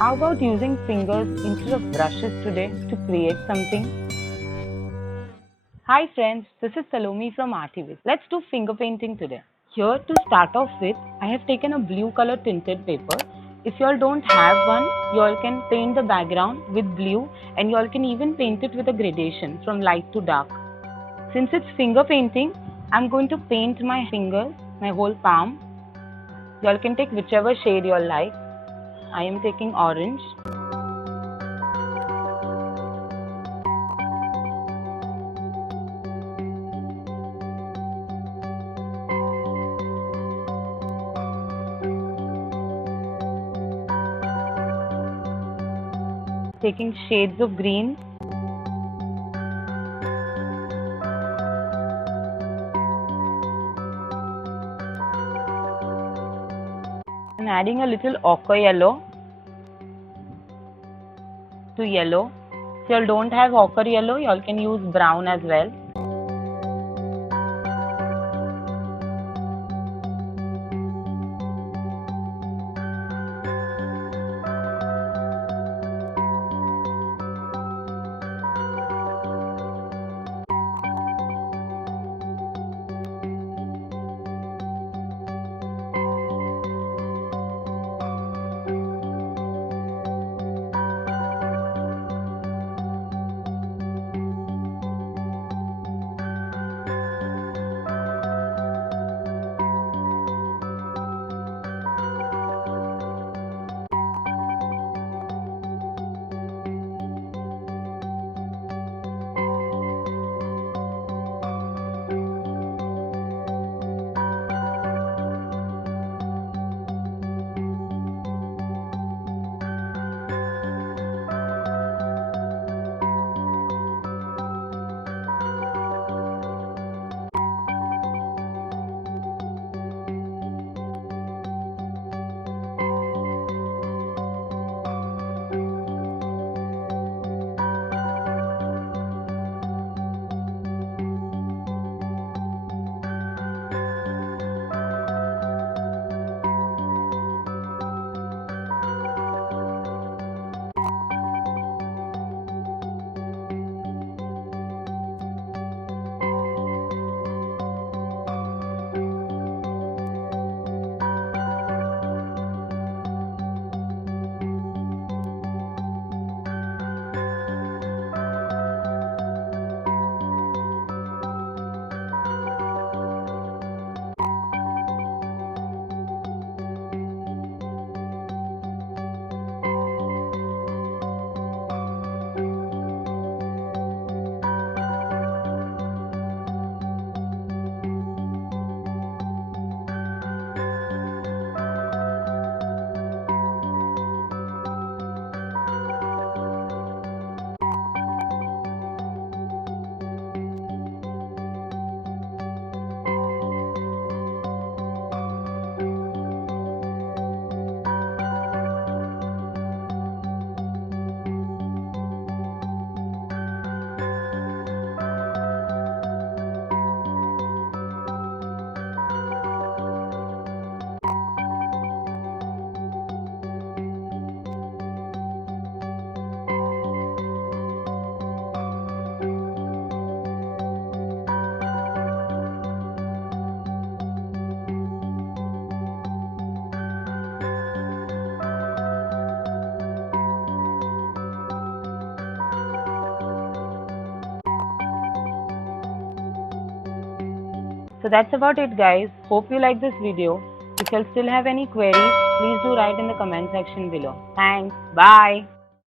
How about using fingers instead of brushes today to create something? Hi friends, this is Salome from Arty. Let's do finger painting today. Here to start off with, I have taken a blue color tinted paper. If you all don't have one, you all can paint the background with blue and you all can even paint it with a gradation from light to dark. Since it's finger painting, I'm going to paint my fingers, my whole palm. You all can take whichever shade you all like. I am taking orange. Taking shades of green. And adding a little ochre yellow to yellow. If you all don't have ochre yellow, you all can use brown as well. So that's about it guys. Hope you like this video. If you still have any queries, please do write in the comment section below. Thanks. Bye.